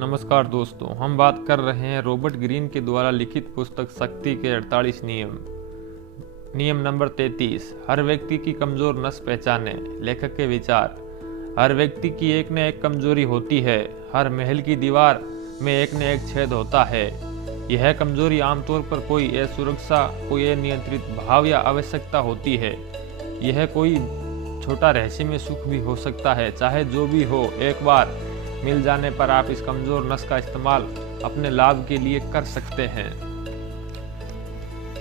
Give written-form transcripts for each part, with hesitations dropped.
नमस्कार दोस्तों, हम बात कर रहे हैं रॉबर्ट ग्रीन के द्वारा लिखित पुस्तक शक्ति के 48 नियम। नियम नंबर 33, हर व्यक्ति की कमजोर नस पहचाने। लेखक के विचार। हर व्यक्ति की एक न एक कमजोरी होती है। हर महल की दीवार में एक न एक छेद होता है। यह कमजोरी आमतौर पर कोई असुरक्षा, कोई अनियंत्रित भाव या आवश्यकता होती है। यह कोई छोटा रहस्यमय सुख भी हो सकता है। चाहे जो भी हो, एक बार मिल जाने पर आप इस कमजोर नस का इस्तेमाल अपने लाभ के लिए कर सकते हैं।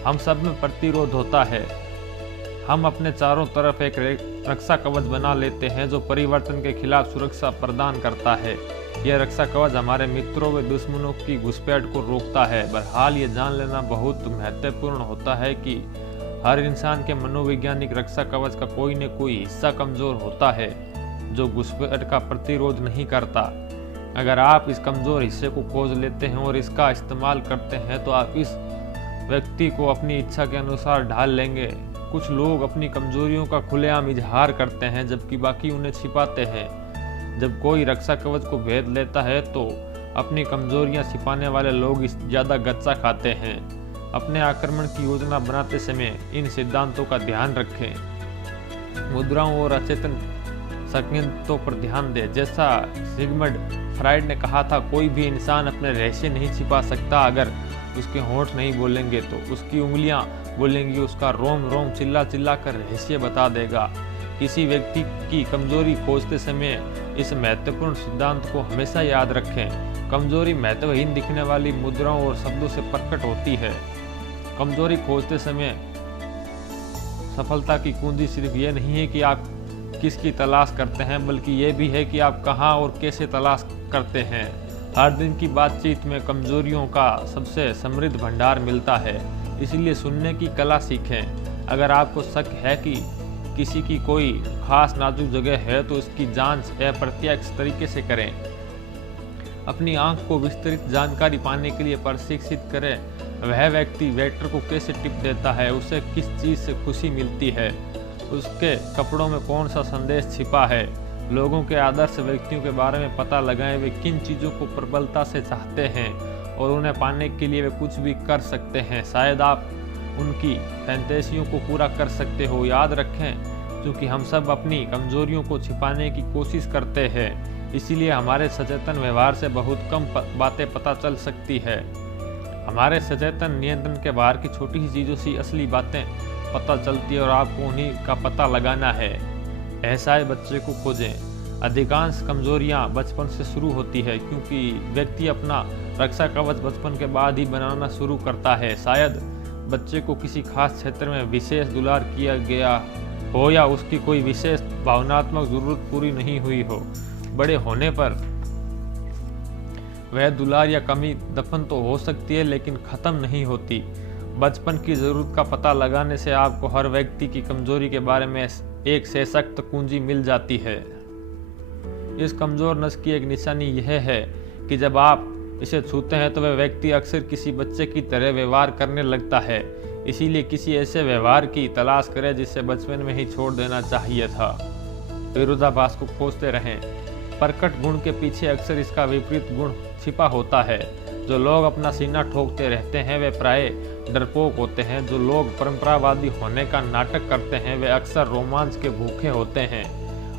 हम सब में प्रतिरोध होता है। हम अपने चारों तरफ एक रक्षा कवच बना लेते हैं जो परिवर्तन के खिलाफ सुरक्षा प्रदान करता है। यह रक्षा कवच हमारे मित्रों व दुश्मनों की घुसपैठ को रोकता है। बहरहाल ये जान लेना बहुत महत्वपूर्ण होता है कि हर इंसान के मनोवैज्ञानिक रक्षा कवच का कोई न कोई हिस्सा कमजोर होता है जो घुसपैठ का प्रतिरोध नहीं करता। अगर आप इस कमजोर हिस्से को खोज लेते हैं और इसका इस्तेमाल करते हैं तो आप इस व्यक्ति को अपनी इच्छा के अनुसार ढाल लेंगे। कुछ लोग अपनी कमजोरियों का खुलेआम इजहार करते हैं जबकि बाकी उन्हें छिपाते हैं। जब कोई रक्षा कवच को भेद लेता है तो अपनी कमजोरियां छिपाने वाले लोग ज्यादा गच्चा खाते हैं। अपने आक्रमण की योजना बनाते समय इन सिद्धांतों का ध्यान रखें। मुद्राओं और अचेतन संकेतों पर ध्यान दें। जैसा सिगमंड फ्राइड ने कहा था, कोई भी इंसान अपने रहस्य नहीं छिपा सकता। अगर उसके होंठ नहीं बोलेंगे तो उसकी उंगलियां बोलेंगी। उसका रोम रोम चिल्ला चिल्ला कर रहस्य बता देगा। किसी व्यक्ति की कमजोरी खोजते समय इस महत्वपूर्ण सिद्धांत को हमेशा याद रखें। कमजोरी महत्वहीन दिखने वाली मुद्राओं और शब्दों से प्रकट होती है। कमजोरी खोजते समय सफलता की कुंजी सिर्फ ये नहीं है कि आप किसकी तलाश करते हैं, बल्कि ये भी है कि आप कहां और कैसे तलाश करते हैं। हर दिन की बातचीत में कमजोरियों का सबसे समृद्ध भंडार मिलता है, इसलिए सुनने की कला सीखें। अगर आपको शक है कि किसी की कोई खास नाजुक जगह है तो इसकी जांच अप्रत्यक्ष तरीके से करें। अपनी आंख को विस्तृत जानकारी पाने के लिए प्रशिक्षित करें। वह व्यक्ति वेटर को कैसे टिप देता है, उसे किस चीज़ से खुशी मिलती है, उसके कपड़ों में कौन सा संदेश छिपा है। लोगों के आदर्श व्यक्तियों के बारे में पता लगाएं। वे किन चीज़ों को प्रबलता से चाहते हैं और उन्हें पाने के लिए वे कुछ भी कर सकते हैं। शायद आप उनकी फैंटेसियों को पूरा कर सकते हो। याद रखें, क्योंकि हम सब अपनी कमजोरियों को छिपाने की कोशिश करते हैं, इसीलिए हमारे सचेतन व्यवहार से बहुत कम बातें पता चल सकती है। हमारे सचेतन नियंत्रण के बाहर की छोटी सी चीज़ों से असली बातें पता चलती है और आपको उन्हीं का पता लगाना है। ऐसा बच्चे को खोजें। अधिकांश कमजोरियां बचपन से शुरू होती है, क्योंकि व्यक्ति अपना रक्षा कवच बचपन के बाद ही बनाना शुरू करता है। शायद बच्चे को किसी खास क्षेत्र में विशेष दुलार किया गया हो या उसकी कोई विशेष भावनात्मक जरूरत पूरी नहीं हुई हो। बड़े होने पर वह दुलार या कमी दफन तो हो सकती है, लेकिन खत्म नहीं होती। बचपन की जरूरत का पता लगाने से आपको हर व्यक्ति की कमजोरी के बारे में एक सशक्त कुंजी मिल जाती है। इस कमजोर नस की एक निशानी यह है कि जब आप इसे छूते हैं तो वह व्यक्ति अक्सर किसी बच्चे की तरह व्यवहार करने लगता है। इसीलिए किसी ऐसे व्यवहार की तलाश करें जिसे बचपन में ही छोड़ देना चाहिए था। विरोधाभास को खोजते रहें। प्रकट गुण के पीछे अक्सर इसका विपरीत गुण छिपा होता है। जो लोग अपना सीना ठोकते रहते हैं वे प्रायः डरपोक होते हैं। जो लोग परंपरावादी होने का नाटक करते हैं वे अक्सर रोमांच के भूखे होते हैं।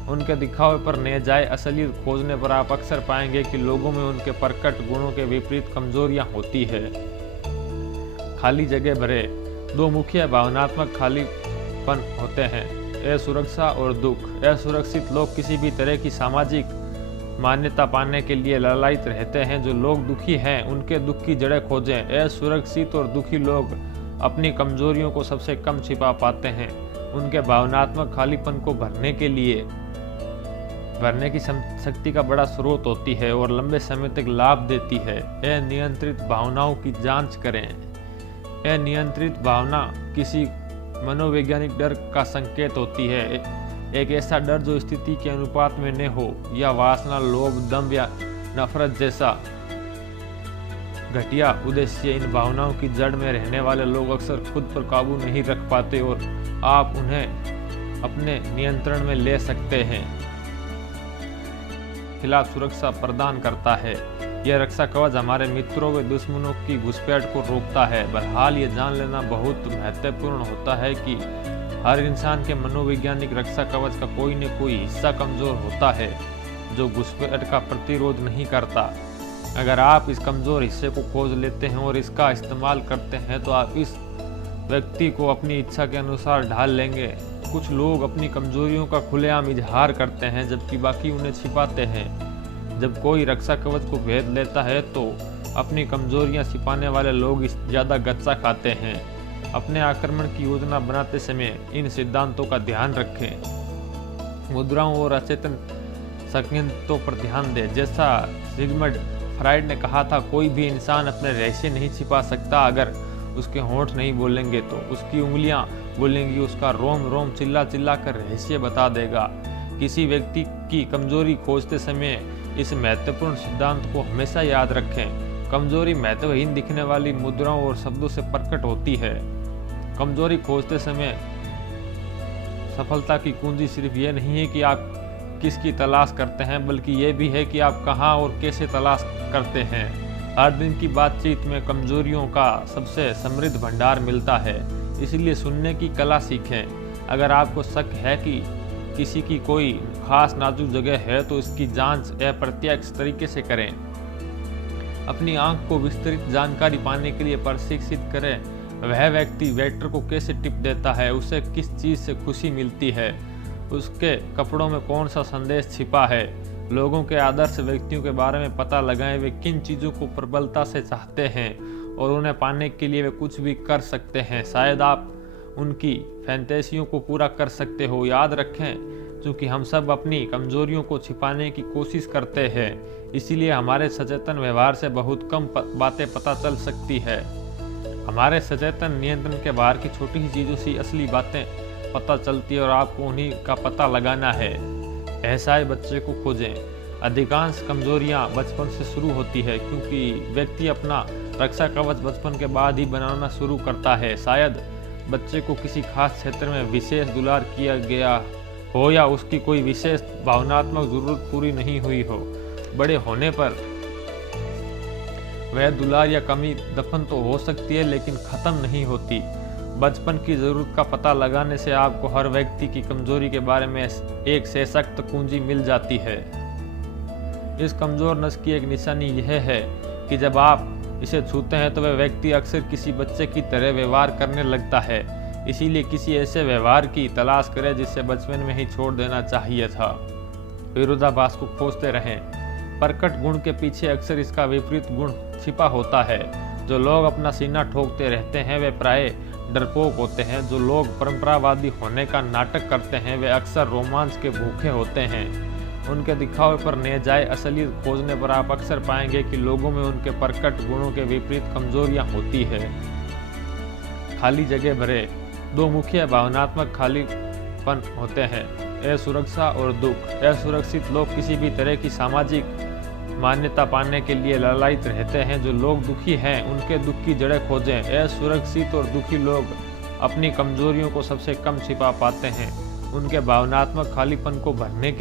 उनके दिखावे पर न जाए। असलियत खोजने पर आप अक्सर पाएंगे कि लोगों में उनके प्रकट गुणों के विपरीत कमजोरियां होती है। खाली जगह भरे। दो मुख्य भावनात्मक खालीपन होते हैं, असुरक्षा और दुख। असुरक्षित लोग किसी भी तरह की सामाजिक मान्यता पाने के लिए लालायित रहते हैं। जो लोग दुखी हैं उनके दुख की जड़ें खोजें। असुरक्षित और दुखी लोग अपनी कमजोरियों को सबसे कम छिपा पाते हैं। उनके भावनात्मक खालीपन को भरने की शक्ति का बड़ा स्रोत होती है और लंबे समय तक लाभ देती है। अनियंत्रित भावनाओं की जांच करें। अनियंत्रित भावना किसी मनोवैज्ञानिक डर का संकेत होती है। एक ऐसा डर जो स्थिति के अनुपात में न हो, या वासना, लोभ, दंभ या नफरत जैसा घटिया उद्देश्य। इन भावनाओं की जड़ में रहने वाले लोग अक्सर खुद पर काबू नहीं रख पाते और आप उन्हें अपने नियंत्रण में ले सकते हैं। खिलाफ सुरक्षा प्रदान करता है। यह रक्षा कवच हमारे मित्रों व दुश्मनों की घुसपैठ को रोकता है। बहरहाल ये जान लेना बहुत महत्वपूर्ण होता है कि हर इंसान के मनोवैज्ञानिक रक्षा कवच का कोई न कोई हिस्सा कमजोर होता है जो घुसपैठ का प्रतिरोध नहीं करता। अगर आप इस कमजोर हिस्से को खोज लेते हैं और इसका इस्तेमाल करते हैं तो आप इस व्यक्ति को अपनी इच्छा के अनुसार ढाल लेंगे। कुछ लोग अपनी कमजोरियों का खुलेआम इजहार करते हैं जबकि बाकी उन्हें छिपाते हैं। जब कोई रक्षा कवच को भेद लेता है तो अपनी कमजोरियां छिपाने वाले लोग ज़्यादा गच्चा खाते हैं। अपने आक्रमण की योजना बनाते समय इन सिद्धांतों का ध्यान रखें। मुद्राओं और अचेतन संकेतों पर ध्यान दें। जैसा सिगमंड फ्राइड ने कहा था, कोई भी इंसान अपने रहस्य नहीं छिपा सकता। अगर उसके होंठ नहीं बोलेंगे तो उसकी उंगलियां बोलेंगी, उसका रोम रोम चिल्ला चिल्ला कर रहस्य बता देगा। किसी व्यक्ति की कमजोरी खोजते समय इस महत्वपूर्ण सिद्धांत को हमेशा याद रखें। कमजोरी महत्वहीन दिखने वाली मुद्राओं और शब्दों से प्रकट होती है। कमजोरी खोजते समय सफलता की कुंजी सिर्फ ये नहीं है कि आप किसकी तलाश करते हैं, बल्कि ये भी है कि आप कहाँ और कैसे तलाश करते हैं। हर दिन की बातचीत में कमजोरियों का सबसे समृद्ध भंडार मिलता है, इसलिए सुनने की कला सीखें। अगर आपको शक है कि किसी की कोई खास नाजुक जगह है तो इसकी जांच अप्रत्यक्ष तरीके से करें। अपनी आंख को विस्तृत जानकारी पाने के लिए प्रशिक्षित करें। वह व्यक्ति वेटर को कैसे टिप देता है, उसे किस चीज़ से खुशी मिलती है, उसके कपड़ों में कौन सा संदेश छिपा है। लोगों के आदर्श व्यक्तियों के बारे में पता लगाएं, वे किन चीज़ों को प्रबलता से चाहते हैं और उन्हें पाने के लिए वे कुछ भी कर सकते हैं। शायद आप उनकी फैंटेसियों को पूरा कर सकते हो। याद रखें, क्योंकि हम सब अपनी कमजोरियों को छिपाने की कोशिश करते हैं, इसीलिए हमारे सचेतन व्यवहार से बहुत कम बातें पता चल सकती है। हमारे सचेतन नियंत्रण के बाहर की छोटी सी चीज़ों से असली बातें पता चलती है और आपको उन्हीं का पता लगाना है। ऐसा बच्चे को खोजें। अधिकांश कमजोरियां बचपन से शुरू होती है, क्योंकि व्यक्ति अपना रक्षा कवच बचपन के बाद ही बनाना शुरू करता है। शायद बच्चे को किसी खास क्षेत्र में विशेष दुलार किया गया हो या उसकी कोई विशेष भावनात्मक जरूरत पूरी नहीं हुई हो। बड़े होने पर वह दुलार या कमी दफन तो हो सकती है, लेकिन खत्म नहीं होती। बचपन की जरूरत का पता लगाने से आपको हर व्यक्ति की कमजोरी के बारे में एक सशक्त कुंजी मिल जाती है। इस कमजोर नस की एक निशानी यह है कि जब आप इसे छूते हैं तो वह व्यक्ति अक्सर किसी बच्चे की तरह व्यवहार करने लगता है। इसीलिए किसी ऐसे व्यवहार की तलाश करें जिसे बचपन में ही छोड़ देना चाहिए था। विरोधाभास को खोजते रहें। प्रकट गुण के पीछे अक्सर इसका विपरीत गुण छिपा होता है। जो लोग अपना सीना ठोकते रहते हैं वे प्राय डरपोक होते हैं। जो लोग परंपरावादी होने का नाटक करते हैं वे अक्सर रोमांच के भूखे होते हैं। उनके दिखावे पर न जाए, असलियत खोजने पर आप अक्सर पाएंगे कि लोगों में उनके प्रकट गुणों के विपरीत कमजोरियां होती है। खाली जगह भरे। दो मुख्य भावनात्मक खालीपन होते हैं, असुरक्षा और दुख। असुरक्षित लोग किसी भी तरह की सामाजिक मान्यता पाने के लिए लालायित रहते हैं। जो लोग दुखी हैं उनके दुख की जड़ें खोजें। असुरक्षित और दुखी लोग अपनी कमजोरियों को सबसे कम छिपा पाते हैं। उनके भावनात्मक खालीपन को भरने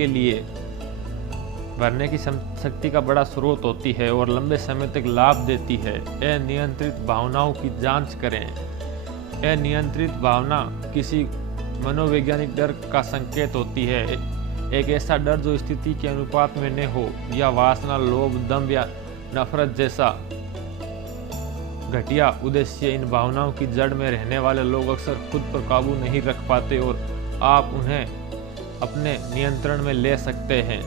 की शक्ति का बड़ा स्रोत होती है और लंबे समय तक लाभ देती है। अनियंत्रित भावनाओं की जांच करें। अनियंत्रित भावना किसी मनोवैज्ञानिक डर का संकेत होती है। एक ऐसा डर जो स्थिति के अनुपात में न हो, या वासना, लोभ, दंभ या नफरत जैसा घटिया उद्देश्य। इन भावनाओं की जड़ में रहने वाले लोग अक्सर खुद पर काबू नहीं रख पाते और आप उन्हें अपने नियंत्रण में ले सकते हैं।